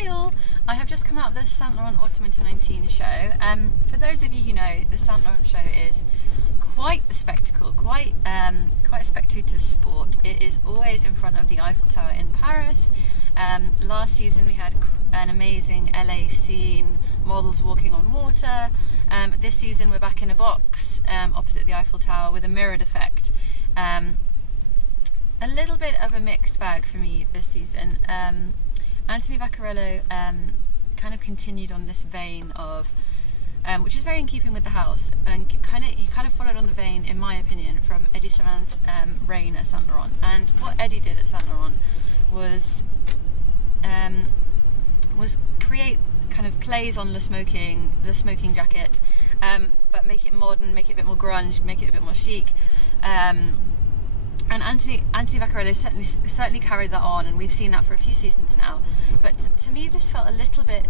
Hi all! I have just come out of the Saint Laurent Autumn Winter 19 show. For those of you who know, the Saint Laurent show is quite a spectacle, quite a spectator sport. It is always in front of the Eiffel Tower in Paris. Last season we had an amazing LA scene, models walking on water. This season we're back in a box opposite the Eiffel Tower with a mirrored effect. A little bit of a mixed bag for me this season. Anthony Vaccarello kind of continued on this vein of, which is very in keeping with the house, and he kind of followed on the vein, in my opinion, from Hedi Slimane's reign at Saint Laurent. And what Hedi did at Saint Laurent was create kind of plays on the smoking jacket, but make it modern, make it a bit more grunge, make it a bit more chic. And Anthony Vaccarello certainly carried that on, and we've seen that for a few seasons now. But to me, this felt a little bit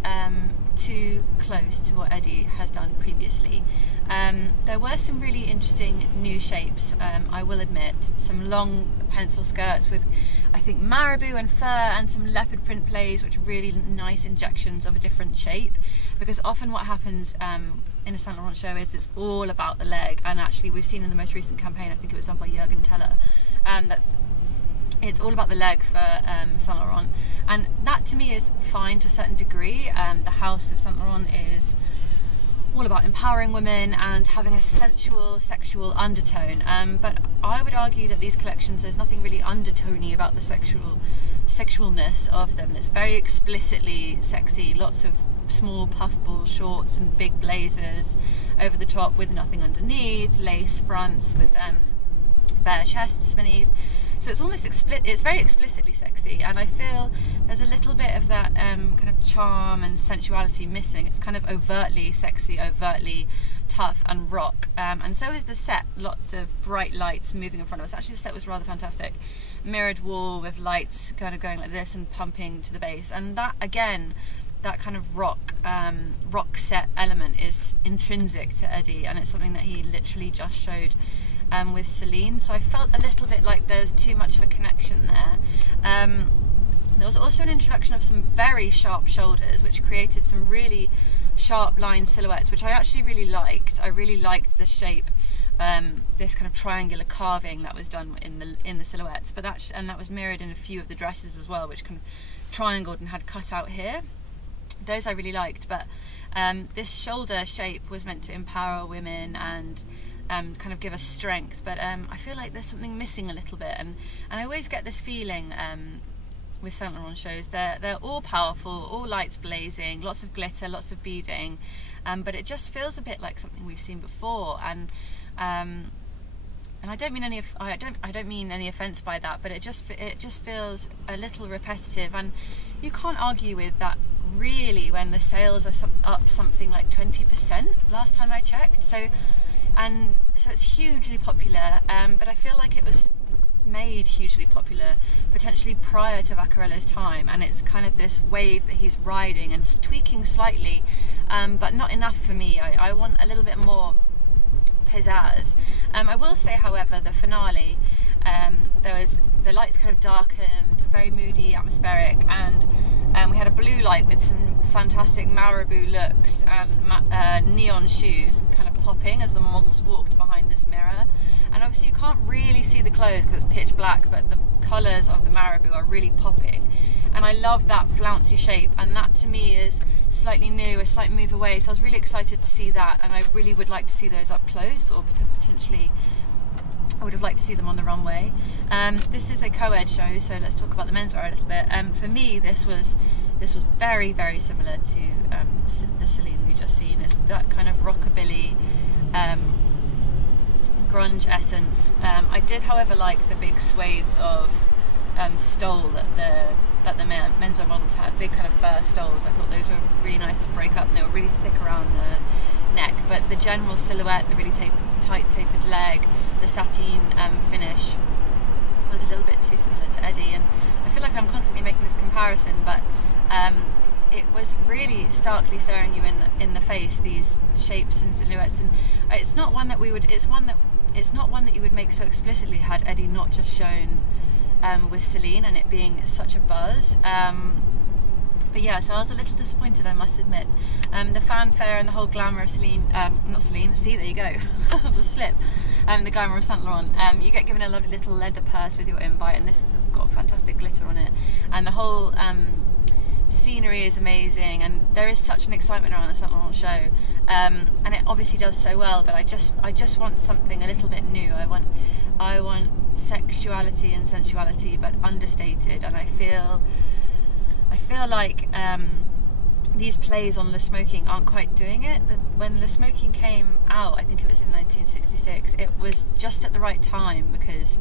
too close to what Hedi has done previously. There were some really interesting new shapes, I will admit. Some long pencil skirts with, I think, marabou and fur, and some leopard print plays, which are really nice injections of a different shape. Because often what happens in a Saint Laurent show is it's all about the leg, and actually we've seen in the most recent campaign, I think it was done by Jurgen Teller, that it's all about the leg for Saint Laurent, and that to me is fine to a certain degree. The house of Saint Laurent is all about empowering women and having a sensual, sexual undertone, but I would argue that these collections, there's nothing really undertony about the sexualness of them. It's very explicitly sexy, lots of small puffball shorts and big blazers over the top with nothing underneath, lace fronts with bare chests beneath. So it's almost it's very explicitly sexy, and I feel there's a little bit of that kind of charm and sensuality missing. It's kind of overtly sexy, overtly tough and rock, and so is the set. Lots of bright lights moving in front of us. Actually the set was rather fantastic. Mirrored wall with lights kind of going like this and pumping to the bass, and that again, that kind of rock set element is intrinsic to Hedi, and it's something that he literally just showed with Celine. So I felt a little bit like there was too much of a connection there. There was also an introduction of some very sharp shoulders, which created some really sharp line silhouettes, which I actually really liked. I really liked the shape, this kind of triangular carving that was done in the silhouettes, but that was mirrored in a few of the dresses as well, which kind of triangled and had cut out here. Those I really liked, but this shoulder shape was meant to empower women and kind of give us strength, but I feel like there's something missing a little bit, and I always get this feeling with Saint Laurent shows, they're all powerful, all lights blazing, lots of glitter, lots of beading, but it just feels a bit like something we've seen before, and I don't mean any offense by that, but it just feels a little repetitive, and you can't argue with that really when the sales are up something like 20% last time I checked. So it's hugely popular, but I feel like it was made hugely popular potentially prior to Vaccarello's time, and it's kind of this wave that he's riding and tweaking slightly, but not enough for me. I want a little bit more pizzazz. I will say, however, the finale, the lights kind of darkened, very moody, atmospheric, and we had a blue light with some fantastic marabou looks and neon shoes kind of popping as the models walked behind this mirror. And obviously you can't really see the clothes because it's pitch black, but the colours of the marabou are really popping. And I love that flouncy shape, and that to me is slightly new, a slight move away. So I was really excited to see that, and I really would like to see those up close, or potentially I would have liked to see them on the runway. This is a co-ed show, so let's talk about the menswear a little bit. For me, this was very, very similar to the Celine we just seen. It's that kind of rockabilly, grunge essence. I did, however, like the big swathes of stole that the menswear models had, big kind of fur stoles. I thought those were really nice to break up, and they were really thick around the neck. But the general silhouette, the really tight tapered leg, the sateen finish was a little bit too similar to Hedi, and I feel like I'm constantly making this comparison, but it was really starkly staring you in the face, these shapes and silhouettes, and it's not one that you would make so explicitly had Hedi not just shown with Celine and it being such a buzz. But yeah, so I was a little disappointed, I must admit. The fanfare and the whole glamour of Celine, not Celine, see, there you go, that was a slip. The glamour of Saint Laurent. You get given a lovely little leather purse with your invite, and this has got fantastic glitter on it. And the whole scenery is amazing, and there is such an excitement around the Saint Laurent show. And it obviously does so well, but I just want something a little bit new. I want sexuality and sensuality, but understated, and I feel like these plays on Le Smoking aren't quite doing it. When Le Smoking came out, I think it was in 1966, it was just at the right time, because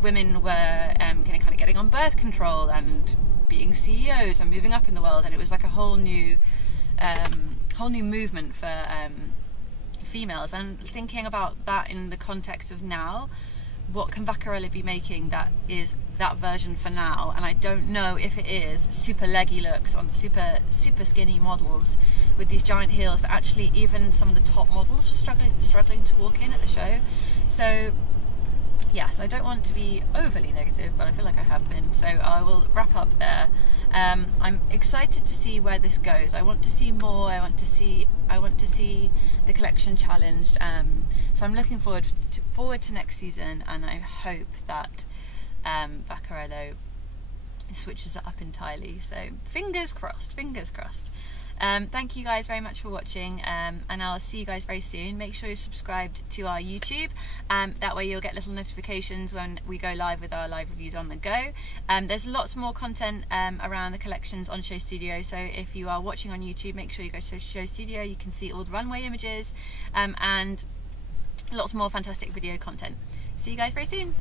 women were kind of getting on birth control and being CEOs and moving up in the world, and it was like a whole new movement for females. And thinking about that in the context of now, what can Vaccarello be making that is that version for now? And I don't know if it is super leggy looks on super skinny models with these giant heels that actually even some of the top models were struggling to walk in at the show. So yes, I don't want to be overly negative, but I feel like I have been, so I will wrap up there. I'm excited to see where this goes. I want to see more. I want to see the collection challenged. So I'm looking forward to next season, and I hope that Vaccarello switches it up entirely. So fingers crossed, fingers crossed. Thank you guys very much for watching, and I'll see you guys very soon. Make sure you're subscribed to our YouTube, that way you'll get little notifications when we go live with our live reviews on the go. There's lots more content around the collections on SHOWstudio, so if you are watching on YouTube, make sure you go to SHOWstudio. You can see all the runway images and lots more fantastic video content. See you guys very soon.